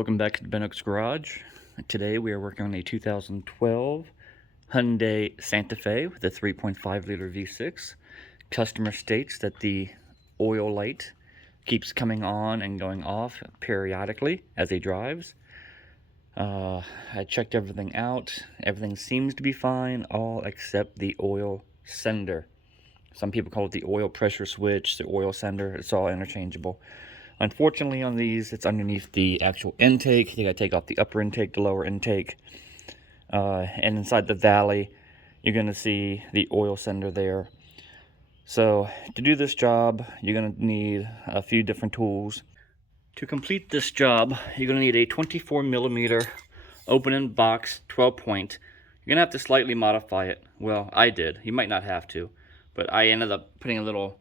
Welcome back to the Bennock's Garage. Today we are working on a 2012 Hyundai Santa Fe with a 3.5 liter V6. Customer states that the oil light keeps coming on and going off periodically as he drives. I checked everything out. Everything seems to be fine, all except the oil sender. Some people call it the oil pressure switch, the oil sender. It's all interchangeable. Unfortunately on these, it's underneath the actual intake. You gotta take off the upper intake, the lower intake. And inside the valley, you're gonna see the oil sender there. So to do this job, you're gonna need a few different tools. To complete this job, you're gonna need a 24 millimeter open in box 12 point. You're gonna have to slightly modify it. Well, I did. You might not have to, but I ended up putting a little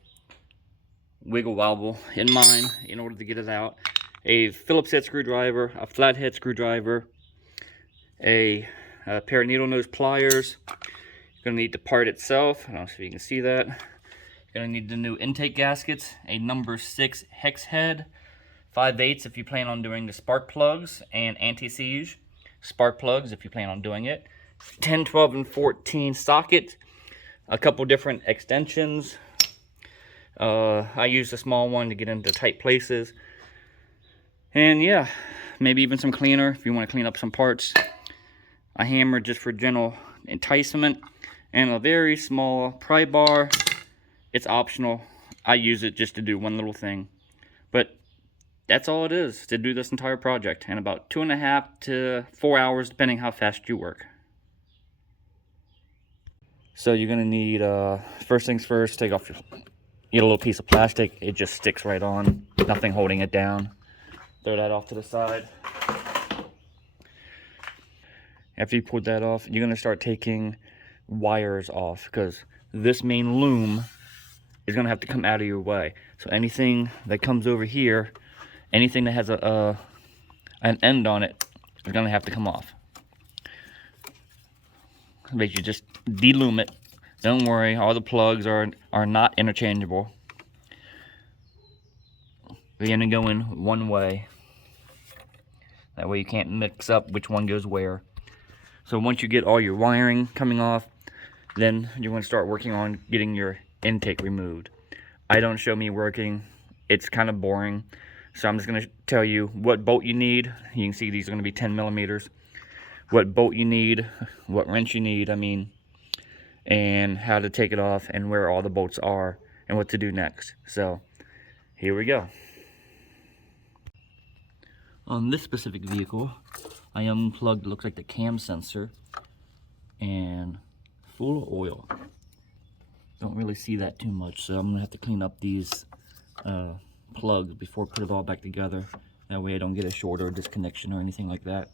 wiggle wobble in mine in order to get it out. A Phillips head screwdriver, a flathead screwdriver, a pair of needle nose pliers. You're going to need the part itself. I don't know if you can see that. You're going to need the new intake gaskets, a number 6 hex head, 5/8 if you plan on doing the spark plugs, and anti-seize spark plugs if you plan on doing it. 10, 12, and 14 socket, a couple different extensions. I used a small one to get into tight places. And yeah, maybe even some cleaner if you want to clean up some parts. A hammer just for general enticement. And a very small pry bar. It's optional. I use it just to do one little thing. But that's all it is to do this entire project. And about 2.5 to 4 hours depending how fast you work. So you're going to need, first things first, take off your... Get a little piece of plastic, it just sticks right on, nothing holding it down. Throw that off to the side. After you pull that off, you're going to start taking wires off because this main loom is going to have to come out of your way. So anything that comes over here, anything that has an end on it, is going to have to come off. Basically just de-loom it. Don't worry, all the plugs are not interchangeable. They're going to go in one way. That way you can't mix up which one goes where. So once you get all your wiring coming off, then you're going to start working on getting your intake removed. I don't show me working. It's kind of boring. So I'm just going to tell you what bolt you need. You can see these are going to be 10 millimeters. What bolt you need, what wrench you need, and how to take it off and where all the bolts are and what to do next. So here we go. On this specific vehicle, I unplugged, looks like the cam sensor, and full of oil. Don't really see that too much, so I'm gonna have to clean up these plugs before I put it all back together. That way I don't get a short or disconnection or anything like that.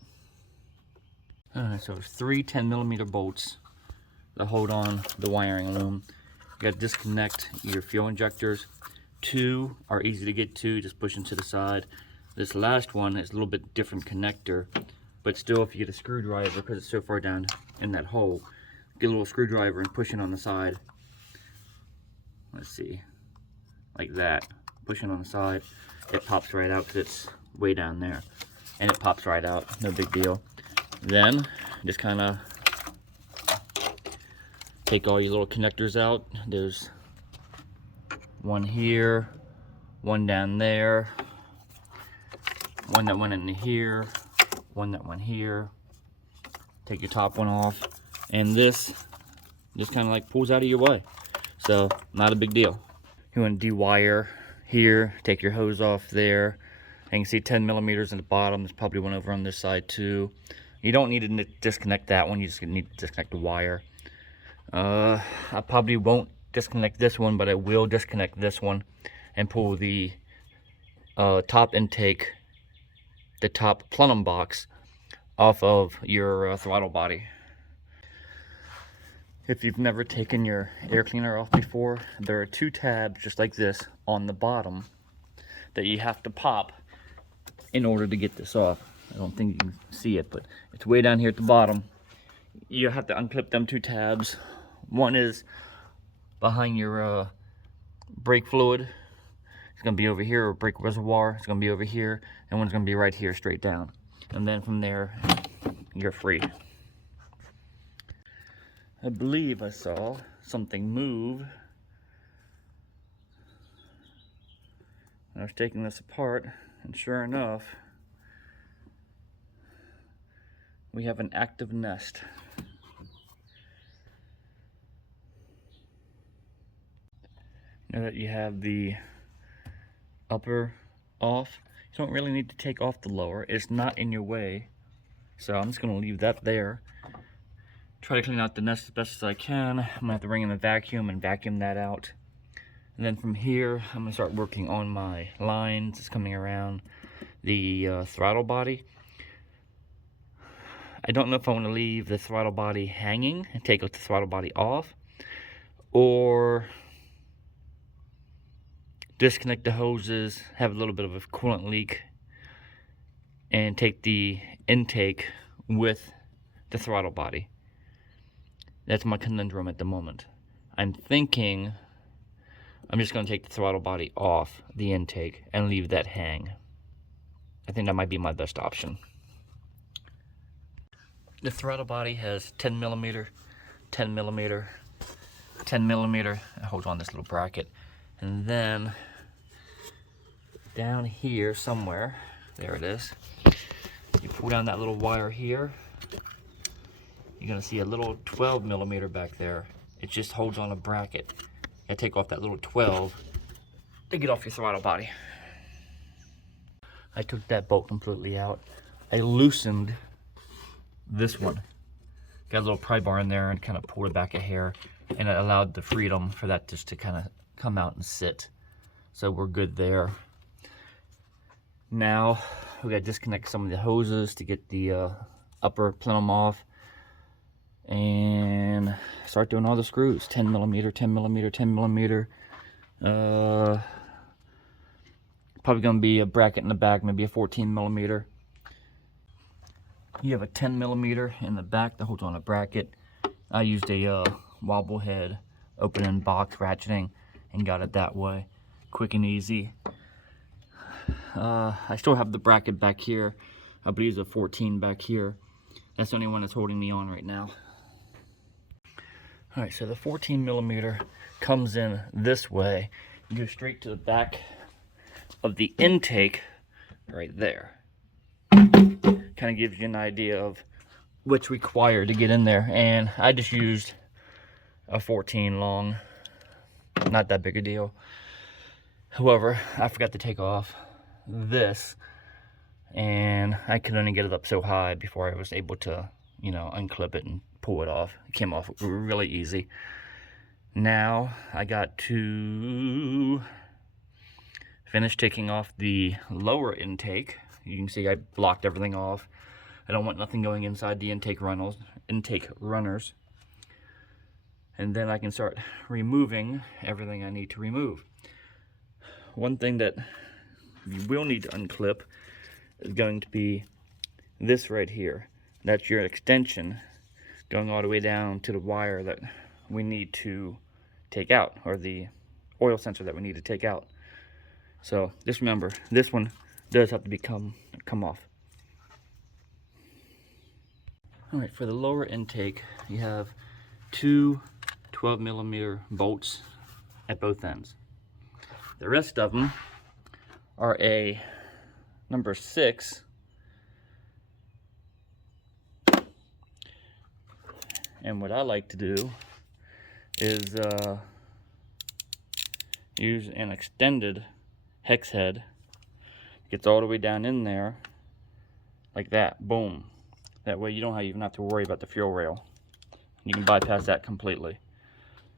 Alright, so 3 10 millimeter bolts that hold on the wiring loom. You got to disconnect your fuel injectors. 2 are easy to get to, just push them to the side. This last one is a little bit different connector, but still if you get a screwdriver, because it's so far down in that hole, get a little screwdriver and push it on the side. Let's see, like that. Push it on the side, it pops right out because it's way down there. And it pops right out, no big deal. Then, just kind of take all your little connectors out. There's one here, one down there, one that went in here, one that went here. Take your top one off, and this just kind of like pulls out of your way. So, not a big deal. You want to de-wire here, take your hose off there. You can see 10 millimeters in the bottom. There's probably one over on this side too. You don't need to disconnect that one, you just need to disconnect the wire. I probably won't disconnect this one, but I will disconnect this one and pull the top intake, the top plenum box off of your throttle body. If you've never taken your air cleaner off before, there are 2 tabs just like this on the bottom that you have to pop in order to get this off. I don't think you can see it, but it's way down here at the bottom. You have to unclip them 2 tabs. One is behind your brake fluid. going to be over here, or brake reservoir. It's going to be over here, and one's going to be right here, straight down. And then from there, you're free. I believe I saw something move. I was taking this apart, and sure enough, we have an active nest. Now that you have the upper off, you don't really need to take off the lower. It's not in your way, so I'm just going to leave that there. Try to clean out the nest as best as I can. I'm going to have to bring in the vacuum and vacuum that out. And then from here, I'm going to start working on my lines. It's coming around the throttle body. I don't know if I want to leave the throttle body hanging and take the throttle body off, or disconnect the hoses, have a little bit of a coolant leak, and take the intake with the throttle body. That's my conundrum at the moment. I'm thinking I'm just going to take the throttle body off the intake and leave that hang. I think that might be my best option. The throttle body has 10 millimeter, 10 millimeter, 10 millimeter. It holds on this little bracket. And then down here somewhere, there it is. You pull down that little wire here. You're gonna see a little 12 millimeter back there. It just holds on a bracket. You gotta take off that little 12 to get off your throttle body. I took that bolt completely out. I loosened this one. Got a little pry bar in there and kind of pulled it back a hair, and it allowed the freedom for that just to kind of come out and sit. So we're good there. Now we got to disconnect some of the hoses to get the upper plenum off and start doing all the screws. 10 millimeter, 10 millimeter, 10 millimeter. Probably going to be a bracket in the back, maybe a 14 millimeter. You have a 10 millimeter in the back that holds on a bracket. I used a wobble head open and box ratcheting and got it that way, quick and easy. I still have the bracket back here. I believe it's a 14 back here. That's the only one that's holding me on right now. Alright, so the 14 millimeter comes in this way. You go straight to the back of the intake right there. Kind of gives you an idea of what's required to get in there. And I just used a 14 long. Not that big a deal. However, I forgot to take off this, and I could only get it up so high before I was able to, you know, unclip it and pull it off. It came off really easy. Now I got to finish taking off the lower intake. You can see I blocked everything off. I don't want nothing going inside the intake runners. And then I can start removing everything I need to remove. One thing that you will need to unclip is going to be this right here. That's your extension going all the way down to the wire that we need to take out, or the oil sensor that we need to take out. So just remember, this one does have to come off. Alright, for the lower intake, you have two 12 millimeter bolts at both ends. The rest of them are a number 6 and what I like to do is use an extended hex head. Gets all the way down in there like that. Boom. That way you don't even have to worry about the fuel rail. You can bypass that completely.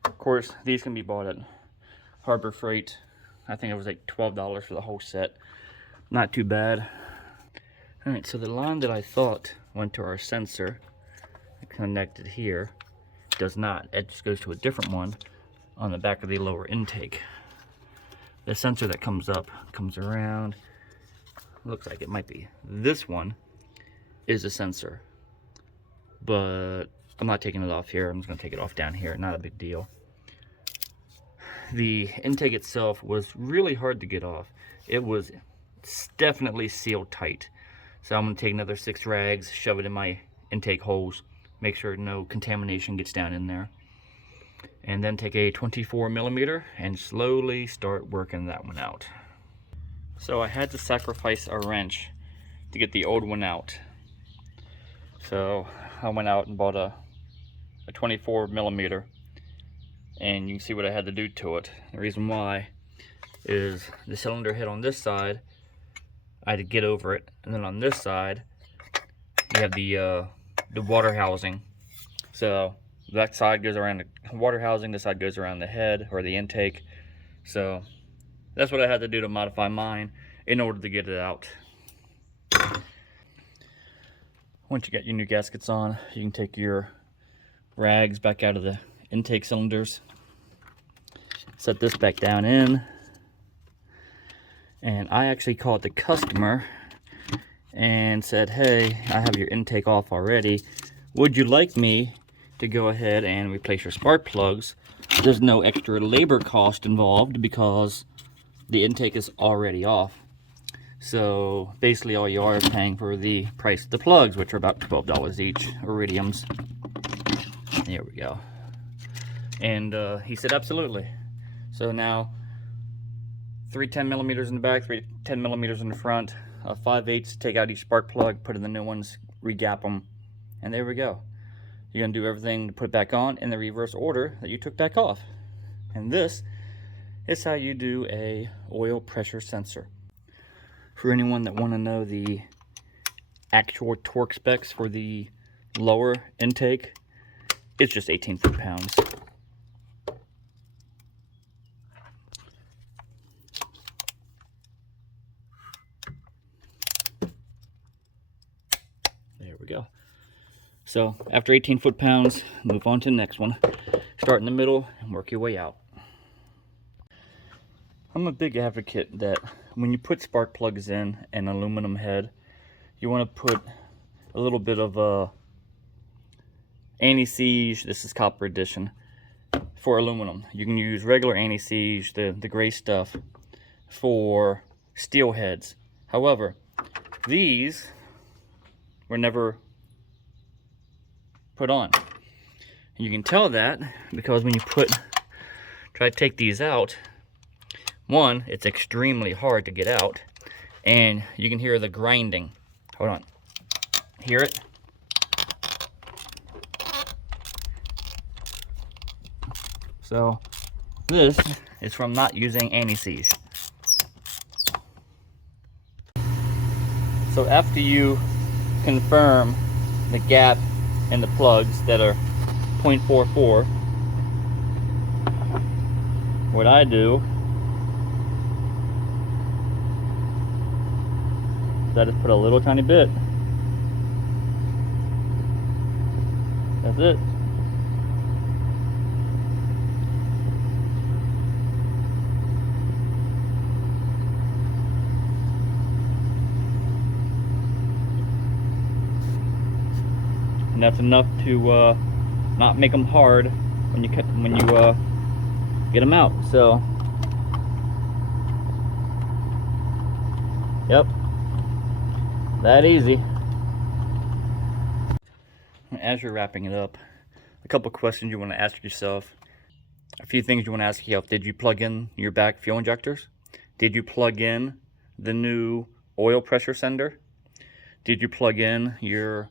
Of course, these can be bought at Harbor Freight. I think it was like $12 for the whole set. Not too bad. Alright, so the line that I thought went to our sensor, connected here, does not. It just goes to a different one on the back of the lower intake. The sensor that comes up, comes around. Looks like it might be this one is a sensor. But I'm not taking it off here. I'm just going to take it off down here. Not a big deal. the intake itself was really hard to get off. It was definitely sealed tight. So I'm going to take another 6 rags, shove it in my intake holes, make sure no contamination gets down in there. And then take a 24mm and slowly start working that one out. So I had to sacrifice a wrench to get the old one out. So I went out and bought a 24mm, and you can see what I had to do to it. The reason why is the cylinder head on this side, I had to get over it, and then on this side you have the water housing. So that side goes around the water housing, this side goes around the head or the intake. So that's what I had to do to modify mine in order to get it out. Once you get your new gaskets on, you can take your rags back out of the intake cylinders, set this back down in, and I actually called the customer and said, hey, I have your intake off already. Would you like me to go ahead and replace your spark plugs? There's no extra labor cost involved because the intake is already off. So basically all you are is paying for the price of the plugs, which are about $12 each, iridiums. There we go. And he said absolutely. So now 3 10mm in the back, 3 10mm in the front, 5/8, take out each spark plug, put in the new ones, re-gap them, and there we go. You're going to do everything to put it back on in the reverse order that you took back off. And this is how you do a oil pressure sensor. For anyone that want to know the actual torque specs for the lower intake, it's just 18 foot-pounds. There we go. So after 18 foot-pounds, move on to the next one. Start in the middle and work your way out. I'm a big advocate that when you put spark plugs in an aluminum head, you want to put a little bit of anti-seize. This is copper edition for aluminum. You can use regular anti-seize, the gray stuff, for steel heads. However, these were never put on. And you can tell that because when you try to take these out, one, it's extremely hard to get out, and you can hear the grinding. Hold on. Hear it? So this is from not using anti-seize. So after you confirm the gap in the plugs that are 0.44, what I do is I just put a little tiny bit. That's it. And that's enough to not make them hard when you get them out. So, yep, that easy. As you're wrapping it up, a couple questions you want to ask yourself. A few things you want to ask yourself. Did you plug in your back fuel injectors? Did you plug in the new oil pressure sender? Did you plug in your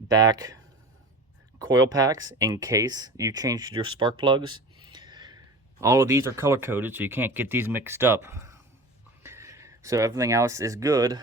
back coil packs in case you changed your spark plugs? All of these are color coded, so you can't get these mixed up. So everything else is good.